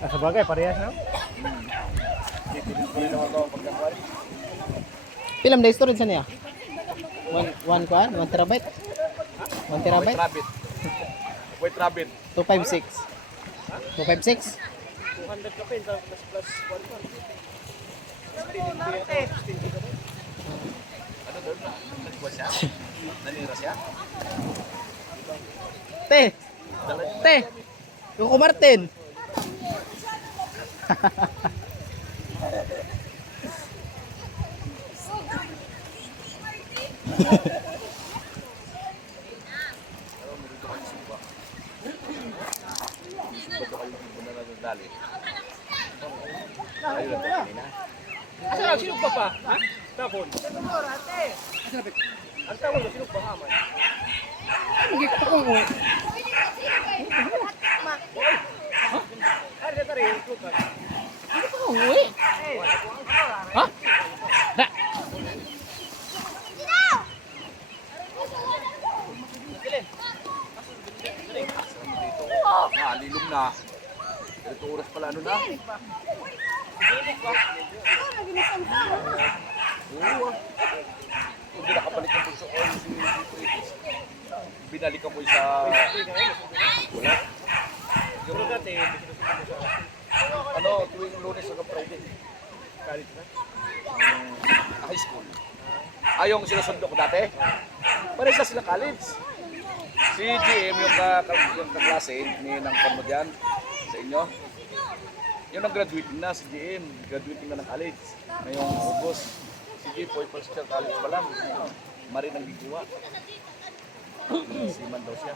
Sa bagay, parehas na. Film day storage niya. 1 kwan, 1 terabyte. 1 terabyte. Wait, rabbit. 256. 256. 200 ka pin, plus 1. Ano doon na? Nagbuwa siya? Nanira siya? Te. Te. Kuko Martin. Asa lang, sinugba pa? Ha? Tapon? Ang tawag na sinugba ka man. Hindi ko ko. Ay, dito rin, lukas. Uy. Ha? Da. Nalilong na. Ito oras pala ano na? Oo. Hindi nakabalik ng puso oil si Pritis. Binalik ako sa... Wala. Yung dati, Ano, tuwing Lunes hanggang Friday. college na. High school. Yung sinusundo ko dati. Pares na sila college. Si GM, yung kaklase ni ng panmo dyan sa inyo. Yung nag-graduating na, si GM. Graduating na ng college. Ngayong August. Si GM po, first year college pa lang. Marin ang gigiwa. Siman daw siya.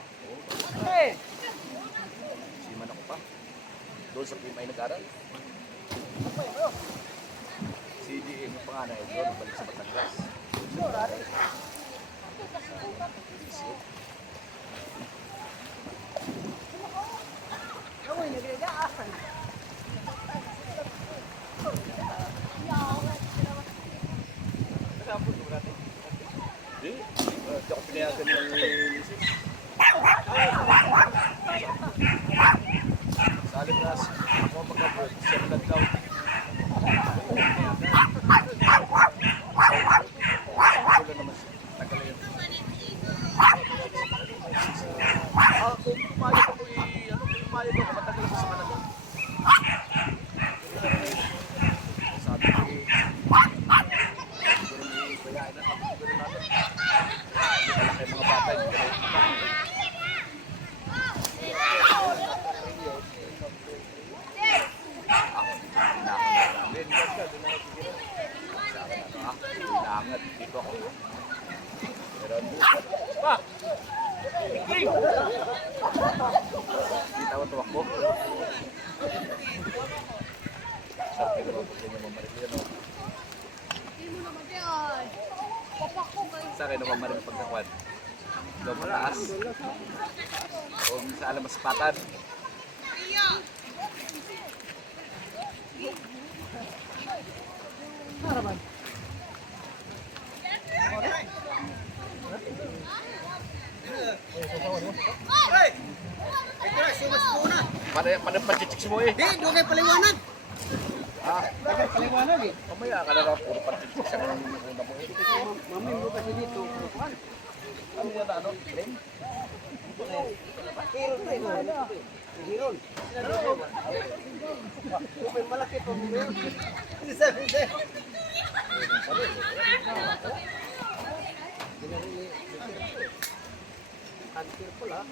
Siman ako pa. Doon sa PMI nag-aral. Si GM yung panganay doon, balik sa Batangas. Hindi ako pinayagan ng misis. Sa Alimras, ako mag-abroad, siya nag-daw. Wala naman siya. Tagal na yun. Kung pumayag ako kung pumayag ako, matagal ako sa Canada. Sabi ko bayain na kami siguro natin. Malaki mga bata yung gano'n. Kailangan dito ako. Pero pa! Kita ko tuwak ko. Sabi ko naman po niya mamarili. Sa akin naman maraming pagkakuan. Doon mataas. O sa alam masipatan. Harapan. Paano pa-chicks mo eh? Di, doon kayo paliwanag. Dapat paliwanag eh. Mamaya ka na lang puro pa-chicks ang una mo eh. Mami mo kasi dito. Ano yan na ano? Lane? Hero tayo. Hero. May malaki pa mo. Sabi siya. Careful ha.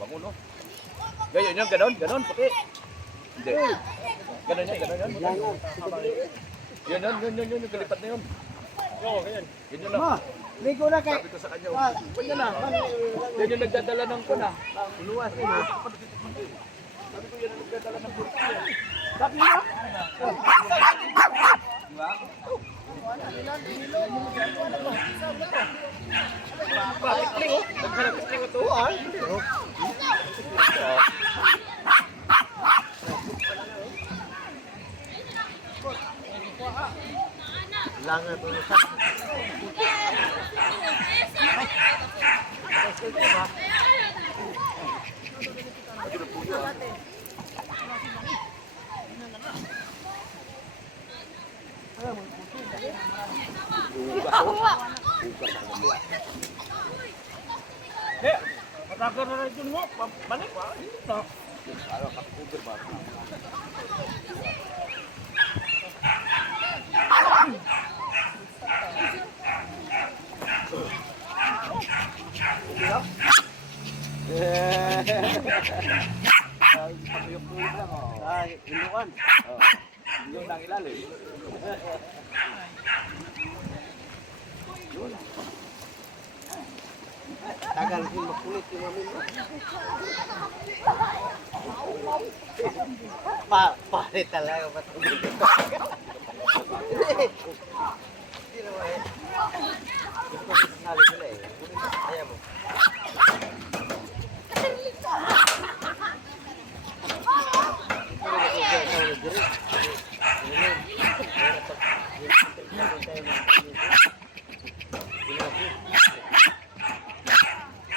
Bango no? Ganyan yun, ganon, puti. Hindi. Ganon yun. Yun, yung kalipat na yun. Oo, ganyan. Yun yun lang. Ma, ligo na kay. Sabi ko sa kanya, Pwede na. yan yung nagdadala ng kuna. Uluwas. Sabi ko yan ang nagdadala ng kurti. Sabi na. Diba? Pisling oh. Naghanap pisling ito. Langan to sa. Eh, matagal na rin mo. Balik pa. Ito. Ano, kakuber ba? Patuyok-tuyok lang, oh. Ay, inuan. Oh. Yung nang ilalim. Tagal din makulit yung mami mo. Pare talaga matulog. Hindi naman eh. Gusto ko sinali sila eh. Ayaw mo.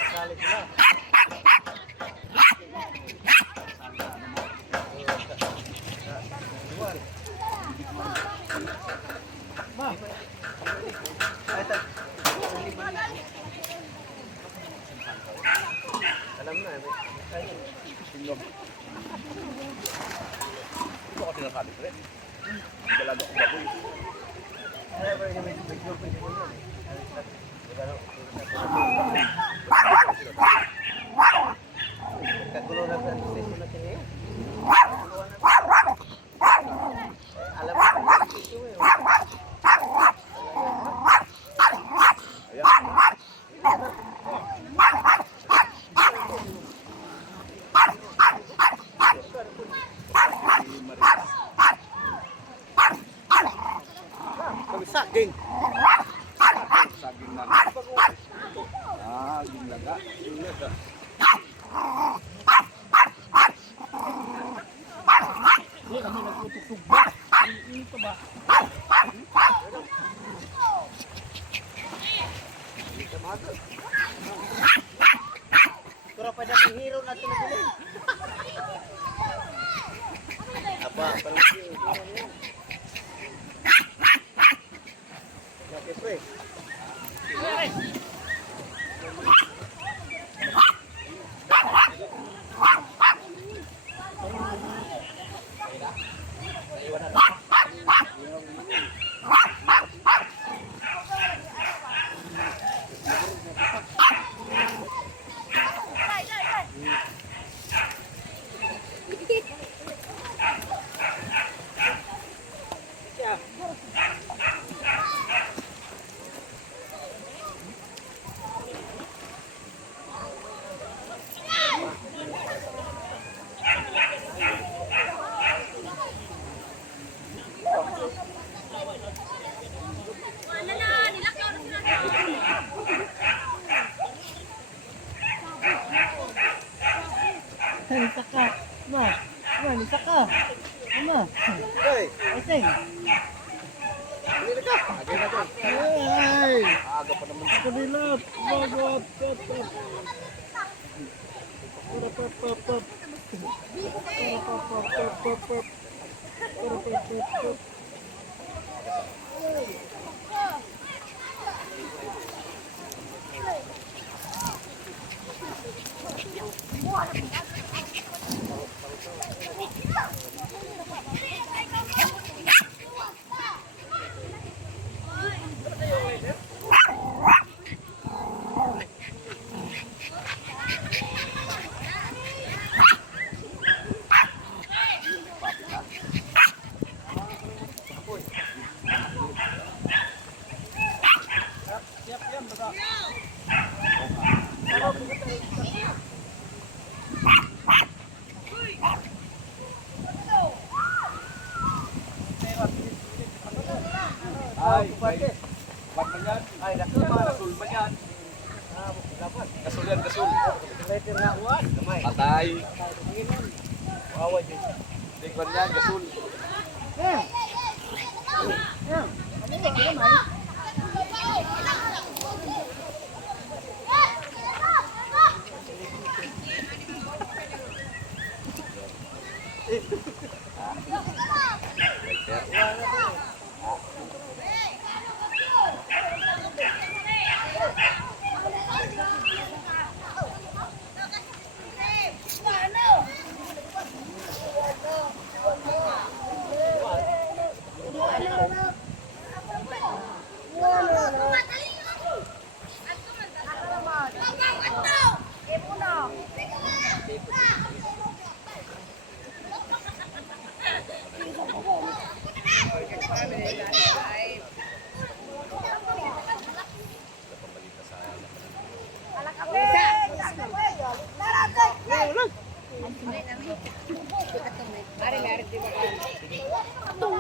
Kasali sila. Alam na, Sinyog. Ito ko sinasabi, pre. Dalaga ko baboy. kagulo na sa station natin ngayon. Alam mo, ito eh. Ayan. Kami saging. Saging na. Ginlaga. Hindi kami nagtutugtog ba? Ito ba? Kura pa dapat hero na ito na sila. Apa, parang hero. Okay, pre. Nisa ka. Ma. Ma, nisa ka. Ma. Hey. Asing. Dili ka. Agay na to. Ay. Aga pa naman. Kadilap. Magwat. Ay, pwede. Wag man yan. Ay, kasul man yan. Kasul yan, kasul. Patay. Tingnan yan, kasul.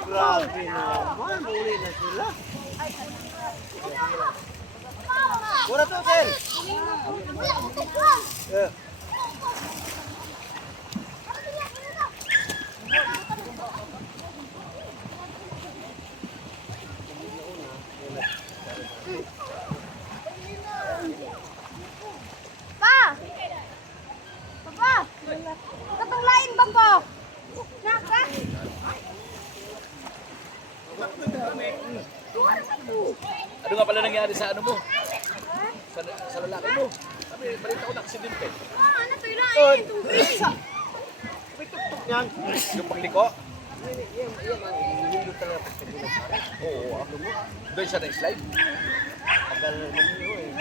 Grabe naman, uli na sila. Mura to, sir. Eh. Pa! Papa! Katong lain ba po? Naka? Ano nga pala nangyari sa ano mo? Sa lalaki mo? Sabi, balita ko na aksidente. Ano to yung lain? May tuktok yan. Yung pangliko? Yan ang hindi talaga pagkagulat. Oo, ako mo. Doon siya na-slide. Tagal naman yun eh.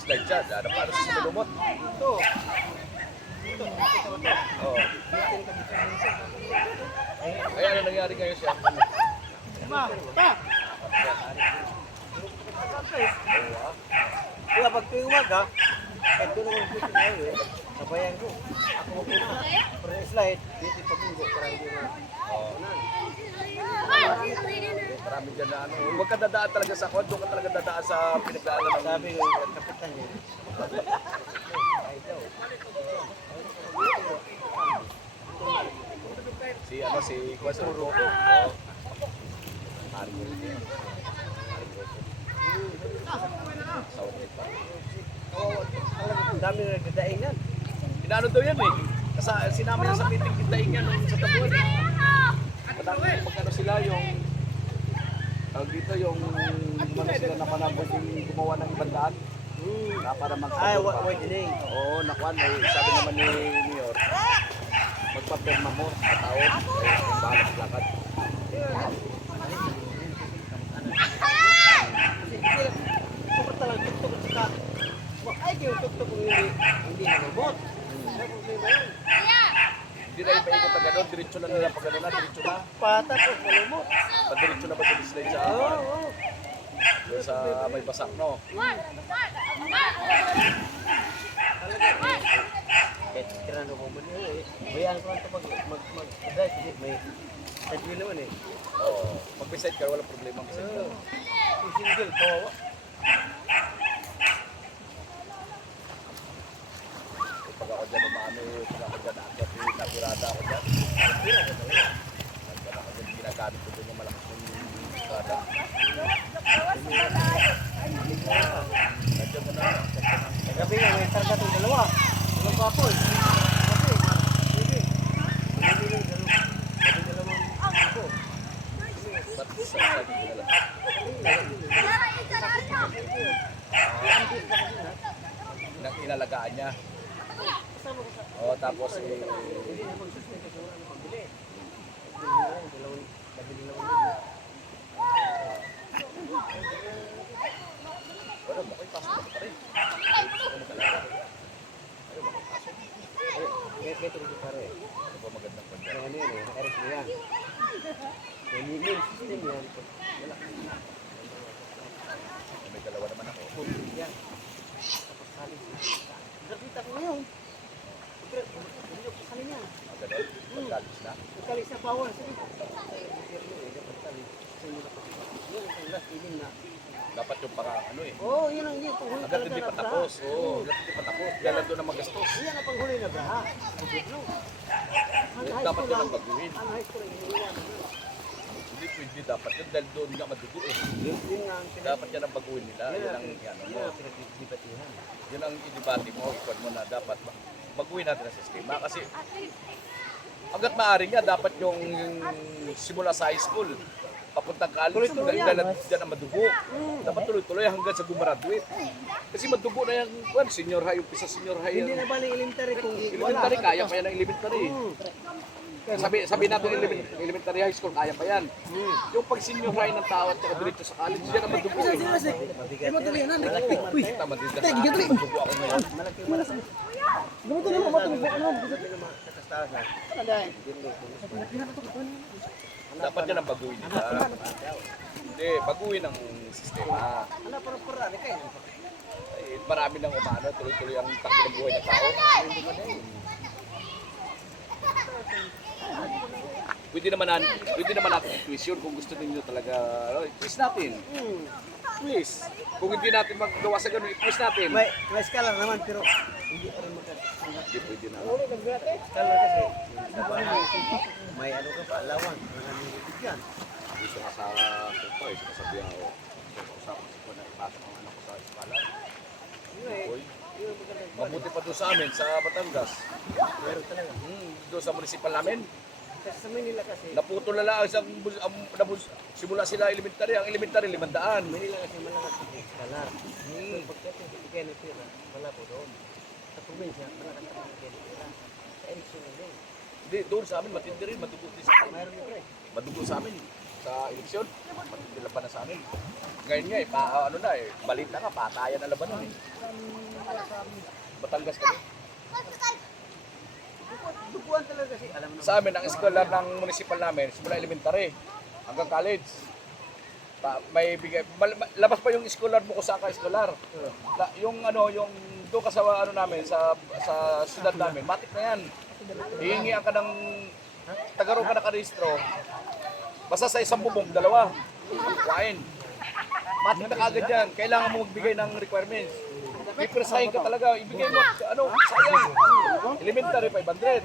Slide siya, dada para sa lumot. Ito. Oo. Kaya ano nangyari ngayon siya? Ma, pa. Kaya pag tuwing umaga, ito naman po tayo eh. Sabayan ko. Ako mo na. Para slide, dito pag-ugo para hindi na. Marami dyan na ano. Huwag ka dadaan talaga sa kwan, doon ka talaga dadaan sa pinagdaanan ng Sabi ko, kapitan niya. si ano si Kwasuro. Ang dami na nagdadaingan. Inaano daw yan eh. Kasi sinama niya sa meeting tindaing yan nung sa tabuan. Madami magkano sila yung tawag dito yung ano sila na panabot yung gumawa ng ibang daan. Na para Ay, magpapirma. widening. Oo, nakuan eh. Sabi naman ni Mayor, magpapirma mo sa tao. Balas lakad. Sobrang talagang tuktok at saka. Ay, yung tuktok kung hindi nalubot. Ay, problema yun. Hindi na ipaikot na gano'n, diretso na nila pag gano'n na, diretso na. Patas o malumot. Pag-diretso na ba ito slide sa Oo. doon sa may basak, no? Kahit kirano ko man yun eh. Bayaan ko lang ito mag-drive. Kasi may side wheel naman eh. Oo. Pag may side car, walang problema. Oo. Yung single, kawawa. Pag ako dyan umano, pag ako dyan akyat, nagurada ako dyan. Pag ako dyan, ginagamit ko dyan yung malakas ng kada. Nandiyan mo na. Gabi nga, may targa itong dalawa. Walang bapoy. Gabi. Sige. Hindi dalawang ako. Ba't sa sabi ko na lang? Inalagaan niya. Oo, tapos eh, wala mo kayo pasok pa rin. Kaya ito dito pare. Ano ba magandang pagka? Ano yun eh, nakaris mo yan. May main system yan. Wala. May dalawa naman ako. Yan. Tapos sabi. Nakita ko ngayon. Hindi ko kasali niya. Ganun, pagkalis na. Kasali sa bawal. Sabi ko. Last evening na. Dapat yung para ano eh. Oo, yun ang yun. Panghuli Agad talaga hindi na pa tapos. Oo, agad hindi pa tapos. Kailan doon na magastos. Yan ang panghuli na braha. Gobyerno. Ang high Dapat school yun lang. ang baguhin. Ang high school lang. Hindi yan. Hindi pwede dapat yun dahil doon nga madugo eh. Yun nga ang Dapat yan ang baguhin nila. Yan ang ano mo. pinag-debatihan. Yun ang idibati mo. Ikuan mo na dapat baguhin natin ang sistema. Kasi hanggat maaari nga dapat yung simula sa high school papuntang college, Tuloy-tuloy dahil yan. dyan ang madugo. Dapat tuloy-tuloy hanggang sa gumraduate. Kasi madugo na yung senior high, umpisa senior high. Hindi na ba ng elementary kung Elementary, kaya pa yan ang elementary. Kaya sabi natin elementary high school, kaya pa yan. Yung pag senior high ng tao at saka diretso sa college, yan ang madugo. mabigat. Uy, tama din ka. Madugo ako ngayon. Dapat yan ang baguhin nila. Hindi, baguhin ang sistema. Ay, marami nang umano, tuloy-tuloy ang takbo ng buhay ng tao. Pwede naman natin i-quiz yun kung gusto ninyo talaga. I-quiz natin. Quiz. Kung hindi natin magawa sa ganun, i-quiz natin. May scholar naman pero hindi rin Hindi pwede na. scholar kasi may ano ka pa, alawan. Maraming bibigyan. Dito ka sa kupa, sinasabi ako. Usapan ko na ipasok ang anak ko sa eskwala. Uy, mabuti pa doon sa amin, sa Batangas. Meron talaga. Doon sa municipal namin. Kasi sa Manila kasi, Naputol na lang simula sila elementary. Ang elementary, 500. Manila kasi malakas yung scholar. So pagdating sa bigay ng pera, wala po doon. Sa probinsya, malakas ang bigay ng pera. Sa eleksyon na din. Hindi, doon sa amin, matindi rin. Madugo din sa amin. Mayroon yung pre. Madugo sa amin. Sa eleksyon, matindi lang pa na sa amin. Ngayon nga, ano na eh, balita ka, patayan na laban nun eh. Batangas kami. Duguan talaga kasi, alam mo Sa amin, ang eskwela ng municipal namin, simula elementary hanggang college. May bigay, labas pa yung scholar mo kung saan ka scholar. Yung ano, yung doon ka sa ano namin, sa syudad namin, matik na yan. Hihingian ka ng, tagaroon ka na karehistro, basta sa isang bubong, 2. Kuhain. Matik na kagad yan. Kailangan mo magbigay ng requirements. Pipresahin ka talaga. Ibigay mo, ano, sayang. Elementary, 500.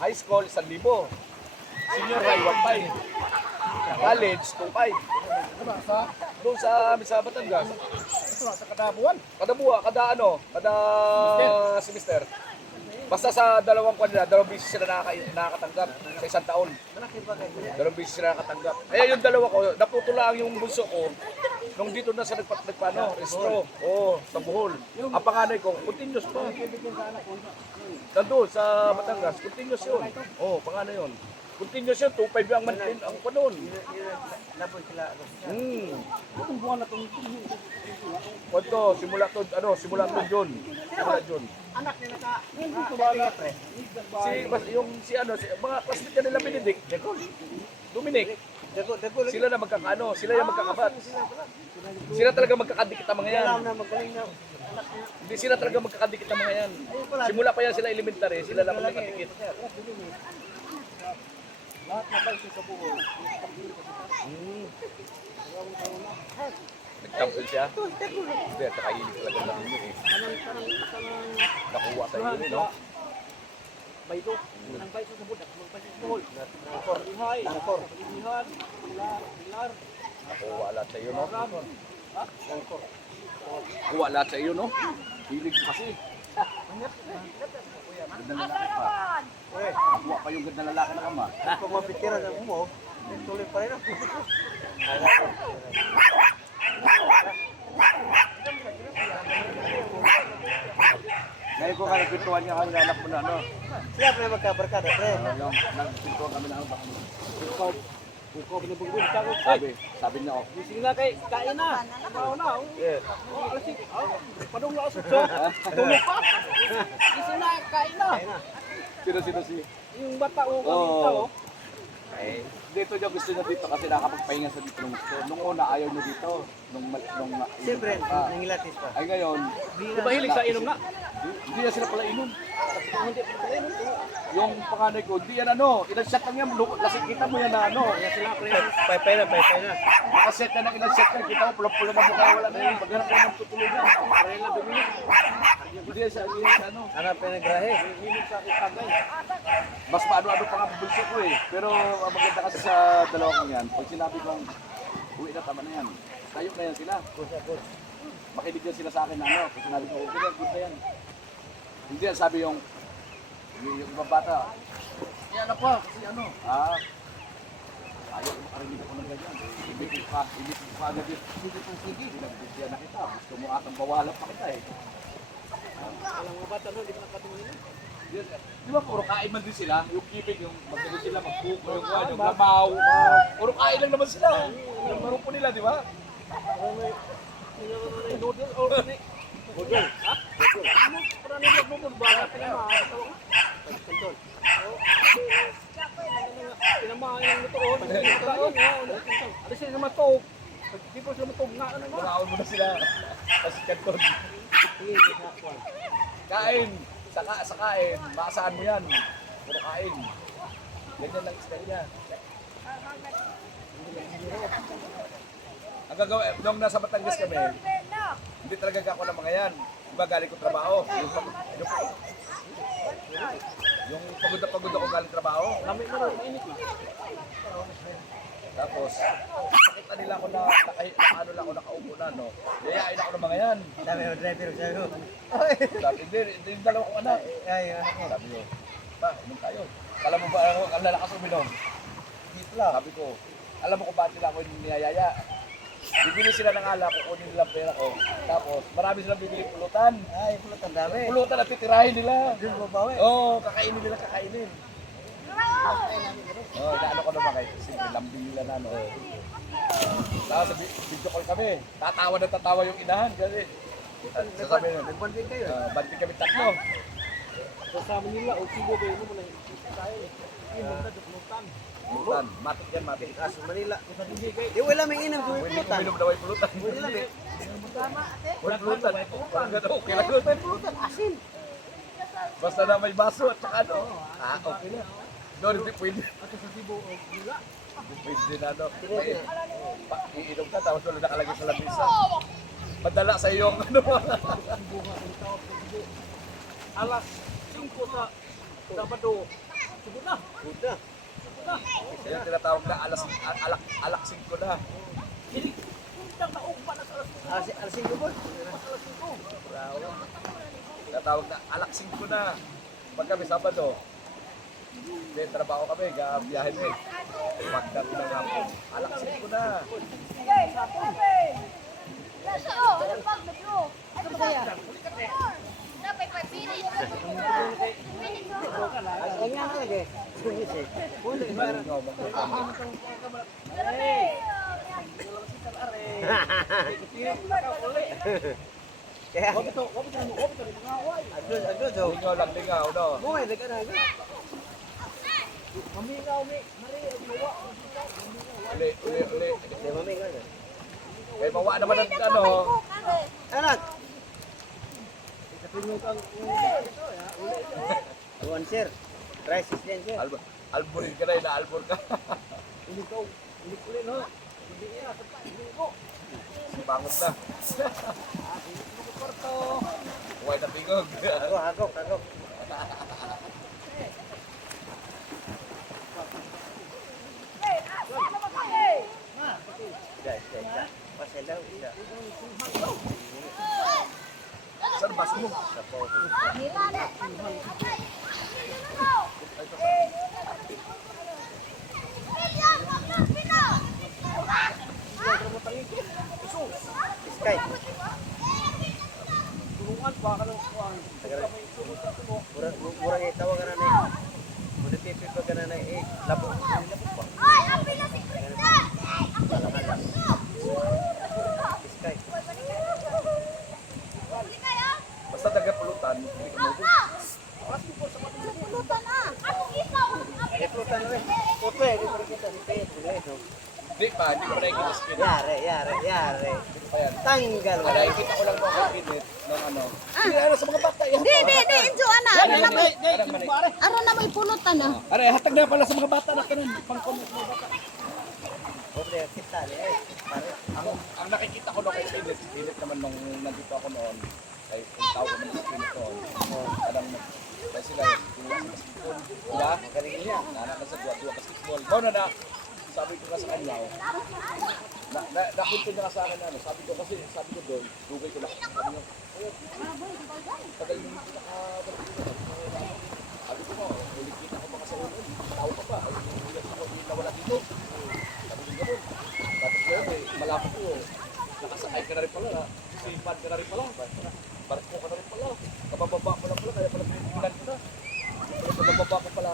High school, 1,000. Senior high, 1,500. College, 2,500. Doon sa amin sa Batangas. Sa kada buwan? Kada semester. Basta sa 2 kanila, 2 beses sila nakakatanggap sa isang taon. 2 beses sila nakakatanggap. Eh yung 2 ko, naputula yung bunso ko nung dito na sa registro. Sa Bohol. Ang panganay ko, continuous pa. Nandun sa Batangas, continuous yun. Panganay yun. Continuous yun, 2,500 ang mantin ang panon. labon sila. Itong buwan na itong Kunto, simula to June. Simula June. Anak nila ka, pre. Mga classmate nila Benedict, Dominic. Sila na magkakano, sila yung magkakabat. Sila talaga magkakadikit ang mga yan. Alam na magaling na. Hindi sila talaga magkakadikit ang mga yan. Simula pa yan sila elementary, sila lang magkakadikit. Lahat na tayo sa buo. Nag-cancel siya. Hindi, at saka hilig talaga na rin yun eh. Nakuha sa inyo eh, no? Bayto. Ang bayto sa budak. Ang bayto sa buhol. Nangkor. Nangkor. Nakuha lahat sa iyo, no? Nangkor. Kuha lahat sa iyo, no? Hilig kasi. Ganda lalaki pa. Nakuha pa yung ganda lalaki na kama. Kung mapitira ng mo, tuloy pa rin ako. Ngayon ko ka nagpintuan niya kami anak mo na, no? Sila pre magkabarkada, pre. Yung nagpintuan kami na baka mo. Buko binubugin. Sabi niya, oh. Gising na kay, kain na. Kao na. Yeah. Padong na asot so. Tulog pa. Gising na, kain na. Sino si? Yung bata o Oo. Eh, dito niya gusto niya dito kasi nakapagpahinga sa dito nung gusto. Nung una ayaw niya dito. Siyempre, nangilatis pa. Ay ngayon, Di ba hilig sa inom na? hindi na sila pala inom. Yung panganay ko, di yan ano, ilang shot lang yan, lasing kita mo yan na ano. Pay na. Nakaset na ng ilang shot yan, kita mo, pula-pula na mukha, wala na yun. Maghanap na ng tutulugan. Pare na Dominic. Hindi yan siya ano. Hanap pinagrahe. Mas paano-ano pa nga bulso ko eh. Pero ang maganda kasi sa dalawang yan, pag sinabi kong uwi na, tama na yan. Tayo na yan sila. Makinig yan sila sa akin na ano. Pag sinabi ko, okay na, good na yan. Hindi yan sabi yung ibang bata. Yan na pa, kasi ano. Ayaw ko makarinig ako ng ganyan. Ibig ko ka agad yun. Hindi ko sige. Pinagbigyan na kita. Gusto mo atang bawalan pa kita eh. Alam mo ba, di ba nakatingin? Di ba puro kain man din sila? Yung kibig, yung magkano sila, magbuko, yung kwan, yung lamaw. Puro kain lang naman sila. Yung marupo nila, di ba? Noodle or ni? Noodle. Ha? Noodle. Ano? Parang noodle ba? Pinamahan. Control. Pinamahan yung lutoon. Ano sila naman to? Di po sila matog nga. Bumaon mo na sila. Kasi kanton. Kain. Sa kain. Maasaan mo yan. Puro kain. Ganyan lang style niya. Ang gagawin, nung nasa Batangas kami, hindi talaga ako ng mga yan. Diba galing ko trabaho? Yung pagod na pagod ako galing trabaho. Lamig mo rin, mainit lang. Tapos, nakita nila ako na ano lang ako nakaupo na, no? Yayain ako ng mga yan. Sabi mo, driver, sabi mo. Sabi, hindi yung dalawa kong anak. Sabi ko, pa, inom tayo. Alam mo ba, ang lalakas uminom? Dito lang. Sabi ko, alam mo kung bakit nila ako niyayaya? Bibili sila ng alak, kukunin nila ang pera ko. Tapos, marami silang bibili pulutan. Ay, pulutan dami. Pulutan at titirahin nila. Doon babawi. Oo, kakainin nila, kakainin. Oo, inaano ko naman kayo. Simple, lambing nila na, no. Tapos, video call kami. Tatawa na tatawa yung inahan. Kasi, sasabi nyo, Nagbanding kayo. banding kami tatlo. Kasama nila, o sibo ba yun mo na tayo eh. Yung mga pulutan. Pulutan, matik yan, matik. Kaso Manila. Hindi kayo. Di wala may inang Pwede pulutan. uminom daw ay pulutan. Wala pulutan. Hanggang okay lang daw tayo pulutan. Asin. Basta na may baso at saka ano. Okay na. Doon, hindi pwede. At sa sibo, o gula. Pwede na ano. Iinom ka tapos wala nakalagay sa lamisa. Madala sa iyong ano. Alas 5 sa Sabado. Subo na. Puta. Yung tinatawag na alak 5 na. Hindi. Kung naugpa na sa alas 5. Alsing ko po. Alas 5. Tinatawag na alak 5 na. Pag kami Sabado, may trabaho kami, gabiyahin eh. Pagdating ng hapon, alak 5 na. Ang nga lagi. Maling nga, magkakama. Kaya, Wag ito mo, mga away. agdos, oh. Lingaw lang, lingaw, no? Buhay, nagkaraga. Mamingaw mi, mari gawa. Uli. Di mami nga. Eh, mawa naman ang ano. Anak. Kapinyo kang Tuan sir. Crisis din sir. Alburin ka na, ina-albur ka. Hindi ko ulit no. Hindi niya hindi ko. Bangot na. Buhay na tingog. Hagok. Guys. Pasel daw. Saan bas mo? Sa po. Sky. Tulungan pa ka ng kuan. Murang itawag ka na na. Muna tipid pa ka na na. Labo. Ay, api na si Kristen! Sky. Huli kayo? Basta taga-pulutan, hindi ka maubos. Pulutan ah! Anong isaw? Ipulutan na rin. Puto eh. Di pa rin kita. Di pa rin. Hindi pa mo nakikita sa skin. Yari. Hindi pa yan. Tanggal. Nakikita ko lang mga kinit ng ano. Hindi, ano sa mga bata yan. Di, Enjo, ana. Ano na may, Pare, ano na may pulutan ah. hatag na pala sa mga bata na kanon. Pang-comment mga bata. Pobre, kita. Pare. Ang nakikita ko nung kay Philip naman nung nandito ako noon, Ay, kung tawag naman sa Piliton, parang kaya sila, kinuha sa basketball. Diba? Magaling niya. Nanak sa dua basketball. Mo na sabi ko nga sa kanya, nakunto niya ka sa akin, ano, sabi ko doon, dugay ko na, sabi niya, tagal mo hindi sabi ko mo, ulit kita ko baka sa ulo, tao pa ba? Ulit ako, hindi nawala dito. Sabi ko gano'n. Tapos ngayon, malapit ko, nakasakay ka na rin pala, sipad ka na rin pala, barko ka na rin pala, kabababa mo na pala, kaya pala pinipilan ko na. Kabababa ko pala,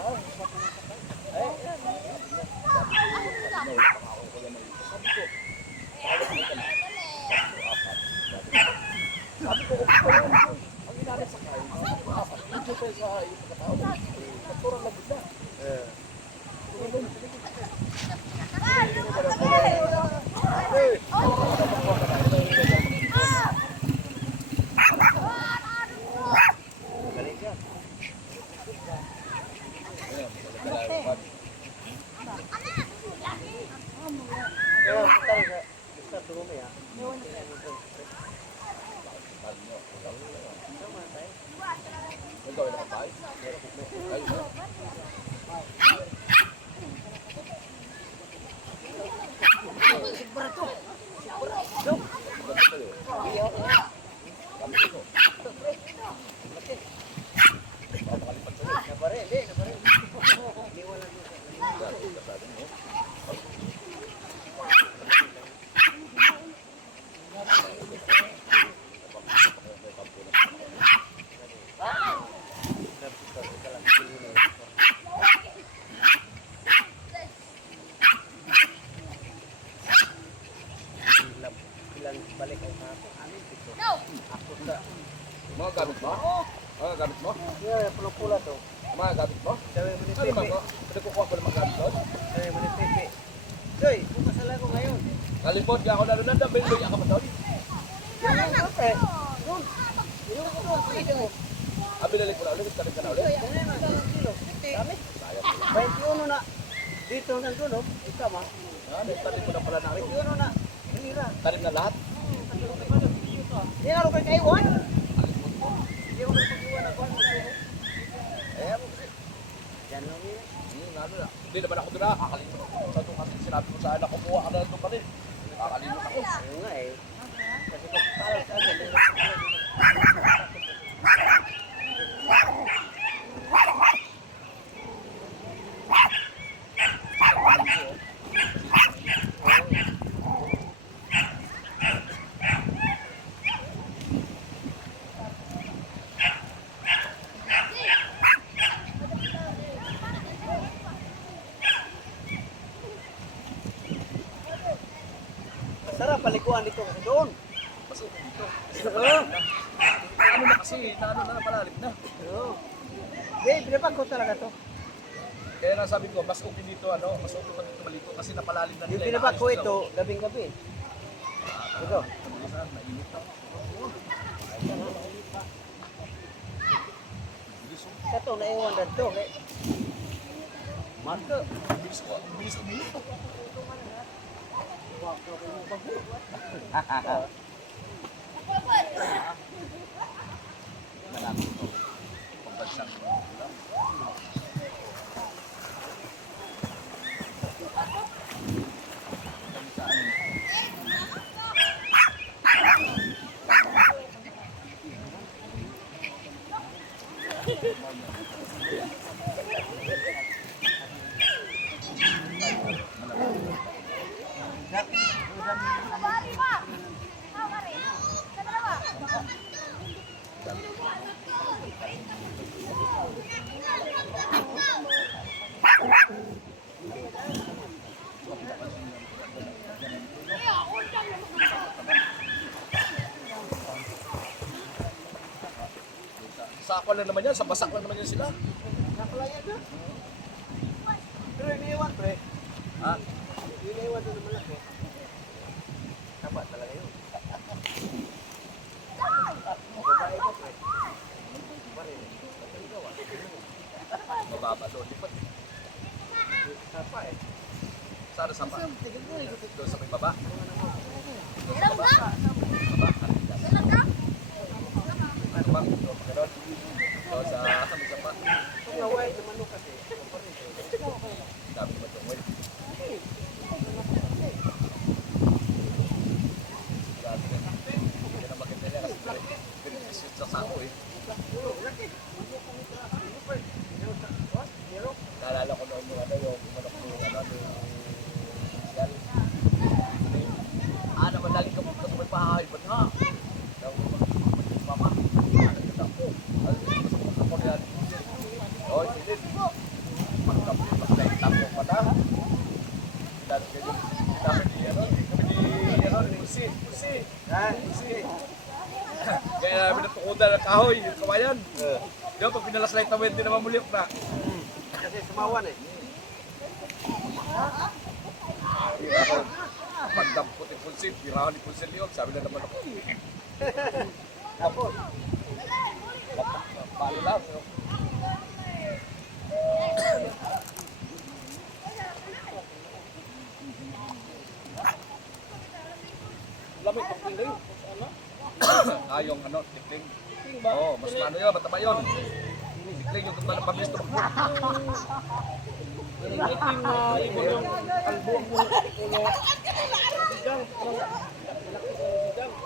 sabi ko, ang ginamit sa kain, apat, medyo tayo sa iyong pagkatao. Naturang labit na. Galing siya. Kaya talaga, gusto dumumi ah. Nagawin ako tayo. Ayun. Balik ay ako. Amin dito. Ako sa Mga gamit mo? Mga gamit mo? yeah, pula-pula to. Mga gamit mo? Sabi mo ni Ano ba Pepe. mo? Pinagkukuha ko ng mga gamit doon? Sabi mo ni Pepe. Joy, pumasala ko ngayon. Nalipod ka ako na doon. May luya ka ba doon? Wala na, pre. Doon. Yung ko doon, pwede mo. Binalik ko na ulit. Tabi ka na ulit. Ganyan na, kilo. Dami. 21 na. Dito nandun, no? Ika ma. Talim mo na pala namin. 21 na. Hinira. Talim na lahat. Hindi nga rin kayo, Juan. Hindi mo pag-iwan ako. Eh, mo kasi. Yan lang yun. Ano na. Hindi naman ako doon nakakalimut. Sa doon kasi sinabi ko sa anak, kumuha ka na doon pa rin. Nakakalimut ako. Ayun nga eh. Kasi pag talo sa akin, sarap palikuan dito kasi doon. Kasi dito. Ano na kasi, na palalim na. Oo. Hindi, pinapag ko talaga to. Kaya lang sabi ko, mas okay dito, mas okay pa dito maligo kasi napalalim na Yung nila. pinapag ko ito, gabing-gabi. Ito. Nainit na. Sa to, naiwan na to. Marka. Bilis umilit. Malapit ito. Pagbansang ulam. Sa ako lang naman yan, sa basak lang naman yan sila. Nakalayan na. Pero iniwan, pre. Ha? Iniwan doon naman lang, pre. Tama talaga yun. Babae ko, pre. Mababa doon. Lipat. Sapa eh. Sana sapa. Doon sa may baba. Dalag na? Baba. Dalag na? sa sako eh. Naalala ko noon yung ano, yung manok mo, ano, yung yan. Naman lagi ka punta sa may pahay, ba't ha? Mama, nagkita ko. Ako yan. Oh, silid. Pagkapit mo mata. Dahil kayo, dapat di ano, di pusi. Kaya namin natukudan ng kahoy, yung kawayan. Di ba, pag pinalaslight naman, hindi naman muliok na. Kasi sumawan eh. Pagdampot ni Punsit, pirahan ni Punsit yun, sabi na naman ako. Tapos, Paano lang, no? lamig pa rin rin. Yung ano, tikling. Oo, mas ano yun, mataba yun. Tikling yung kung pabilis ito. Yung itim na ibon yung kalbo ang puno.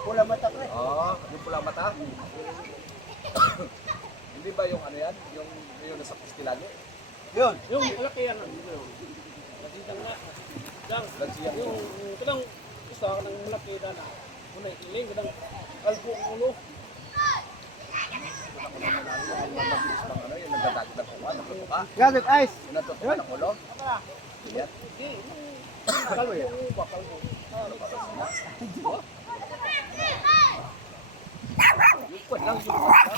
Pula mata ko eh. Oo, yung pula mata. Hindi ba yung ano yan? Yung nasa pisti lagi? Yun. Yung malaki yan. Natitang nga. Lansiyan. Yung kadang isa ng malaki na muna iling. Kadang kalbo ang ulo. Yung nagdadagdag ng kuha, natutuka. Gagag ice. Yung natutuka ng ulo. Yan. Kalbo yan. Kalbo. Yung kwan lang, yung kwan lang.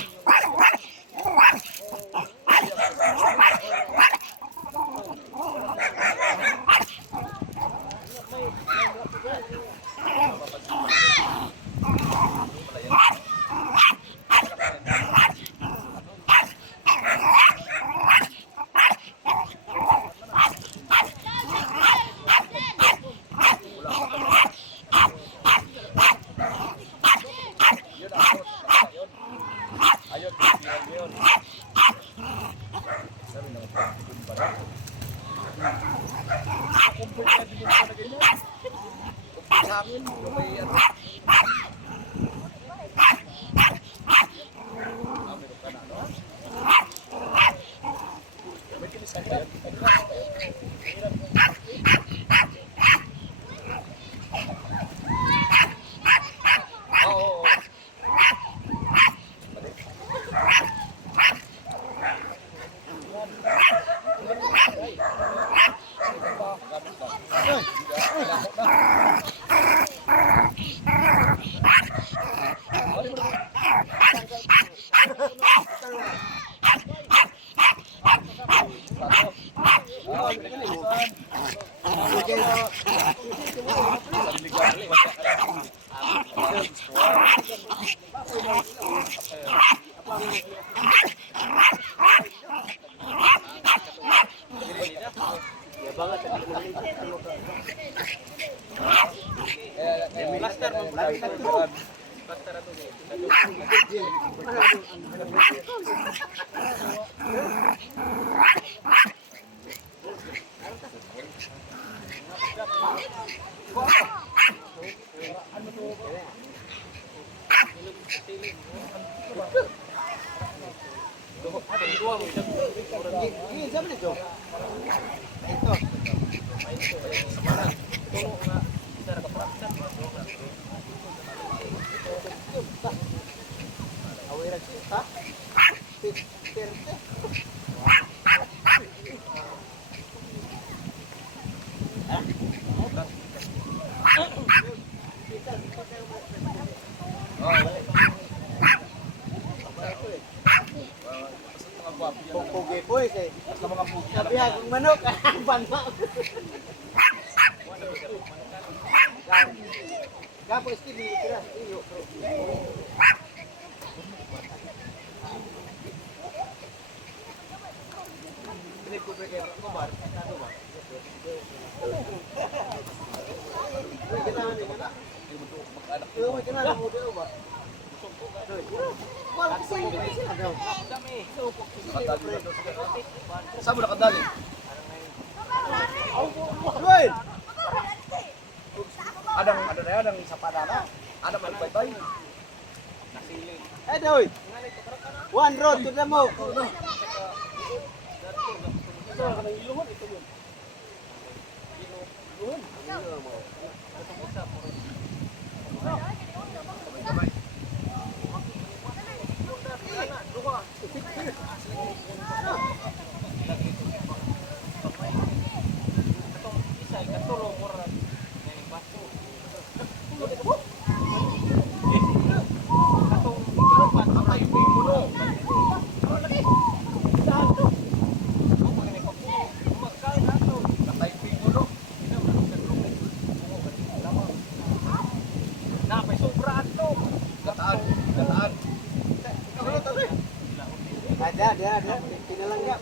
Ayun, yun. Sabi naman pa, yun ba na? Kumpul ka din yung talaga yun. Kumpul sa akin, yung may ano. Meron ka na, no? May kinisan ka yun. May kinisan ka yun. Oo. Pugi po eh. Sabi akong manok. Banmak. Gapo iski di tira. Iyo. Ini ko peke ko bar. Ano ba? Kita ni mana? May kinala mo dito ba? Saan mo nakadali? Anong ano na yan? Anong sa panana? Ano man bye-bye? Eh, doy. One road to the mo. Gataan. Ada. Pinalangga.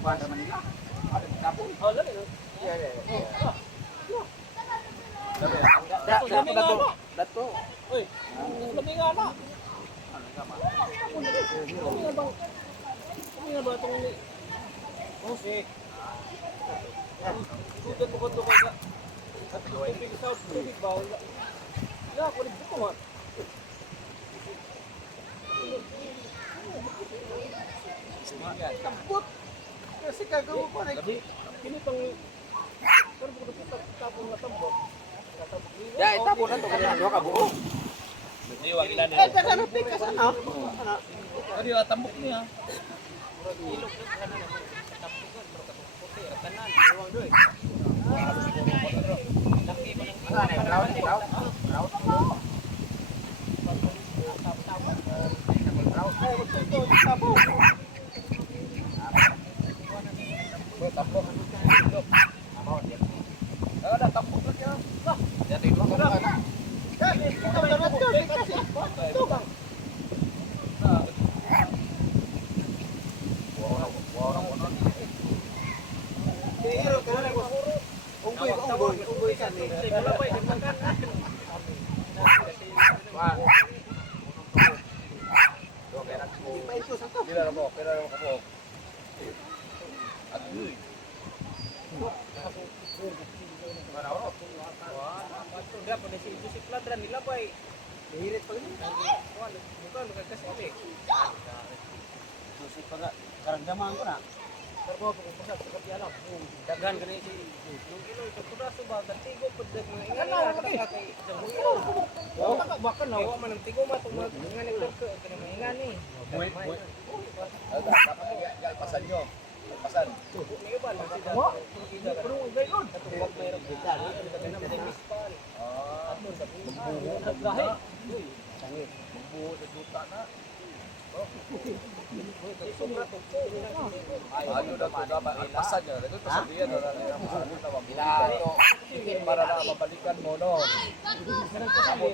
Kuwada Manila. Ada di kapon. Dato. Tambot. Kasi kagawa ko na. Ya, tapon na to kanina dua ka buo. Eh, taga na pikas ano? Tadi tambok niya. Ada tambok niya. Jadi dua ka. Unggoy kami. Pila mo kapo. Hirit pa rin. Susi pa ka. Karamdaman ko na. Daghan ka na si yung kilo ito piraso ba tigo pud mga ingani kay baka na wa man ang tigo matong ingani ko kana mga ingani Ada pasan nyo. Pasan. ni ba lang sila pero gayon katong mayroon kita kana mga mispal gahe Sangit. Buo na duta na. Ayo na to dapat pasan nyo. Ito sabihan na para na mabalikan mo no. Ako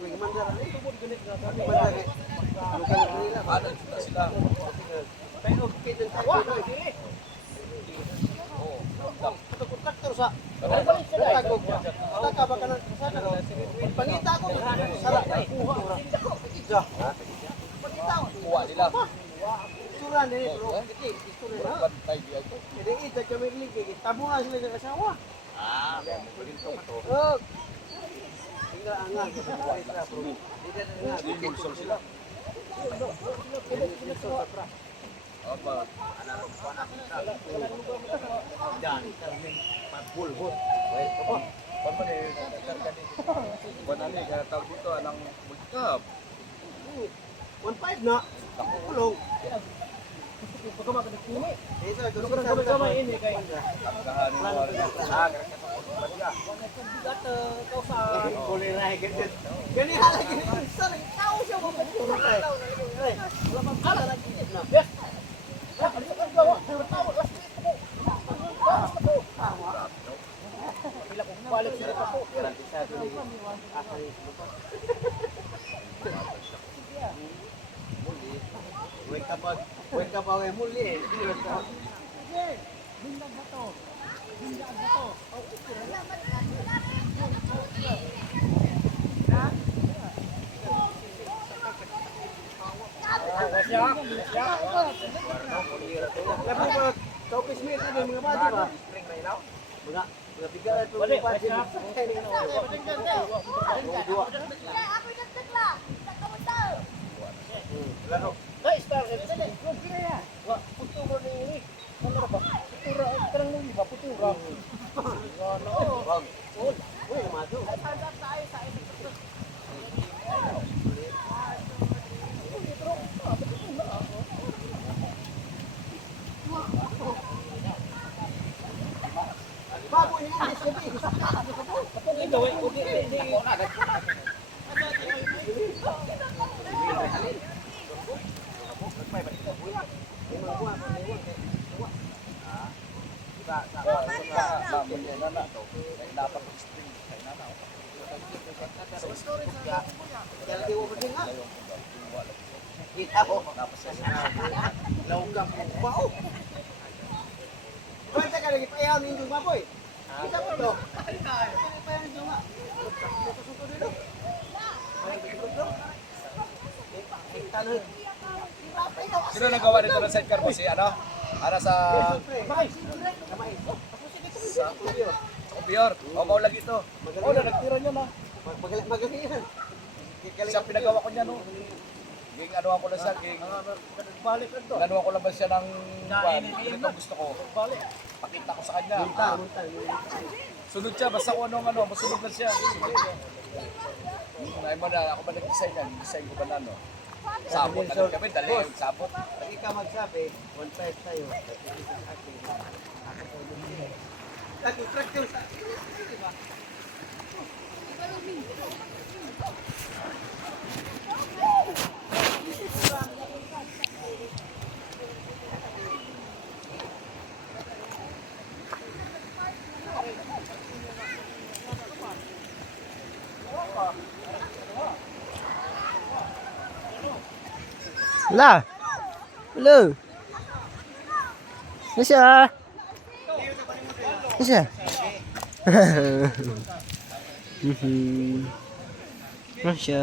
yung mandar. Mandar. Ano sila? Pero kita tawa. Traktor sa. Taka baka na sana. Pangita ko. Sara. Ja. Pangita ko. Kuha nila. Suran ni bro. Isturan na. Bantay dia ito. Jadi kita kami lagi. Tabungan sila sa asawa. Balito ka to. Oh. Tinggal angan. Tidak dengar. Limusol sila. Apa? Dan kami pulbot. Ba't ba eh, banali, kaya tawag dito, anang World Cup. 1.5 na. Kulong. Ito, gamay ini kay Tanggahan mo. boleh naik ganyan. Ganyan lagi ni besar. Kau siya mo ba? Wala pa lagi. Yes. Balik sila pa po. Garantisado ni Asari. Muli. Wake up away muli. Kau pismit ada mga bati ba? Mga bigaran po Balik, yung budget. balik. Ako nagtagla. Nagkamunta. Ay, star. Wa, putura na yun eh. Ano ba? Putura, karang nung iba, putura. Uy, mato. Bago niya yung sabi. Hindi gawin, hindi. Dapat string kay nana. Kaya di ko pwede nga. Kita ko. Tapos sa Lawag po ba o? Boy, teka lagi payaw ni Indong Baboy. Kita po to. Payaw ni Indong nga. Tutusunto dito. Sino nagawa nito ng sidecar mo? Si ano? Para sa Kubiyor. O mau lagi to. Oh, na nagtira niya na. Magalingan. Siya pinagawa ko niya no. Ging ano ako lang siya, ging Balik ka to. ano ko lang ba siya ng ganito gusto ko. Pakita ko sa kanya. Sunod siya, basta kung ano, masunod na siya. Ay mo na, ako ba nag-design yan? Design ko ba na, no? Sabot na kami, dali yung sabot. Pag ikaw magsabi, 1-5 tayo. Nag-fracture sa akin. Lah. Hello. Masya. Masya. Masya.